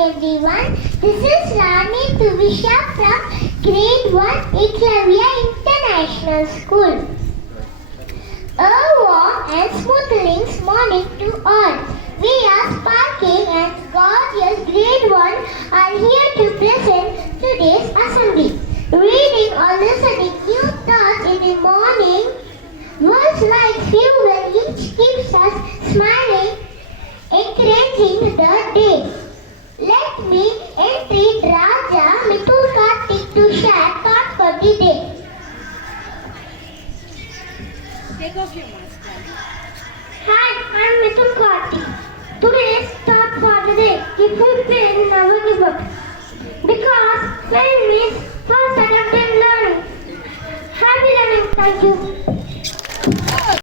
everyone. This is Rani Tuveesha from Grade 1 Eklavya International School. A warm and smooth morning to all. We are sparkling and gorgeous Grade 1 are here to present today's assembly. Reading or listening new thoughts in the morning. Words like fuel each keeps us smiling, encouraging the day. Let me entreat Raja Mithun Kartik to share thoughts for the day. Take off your mask. Hi, I'm Mithun Kartik. Today's thought for the day: if we fail, never give up. Because failure is first attempt in learning. Happy learning. Thank you.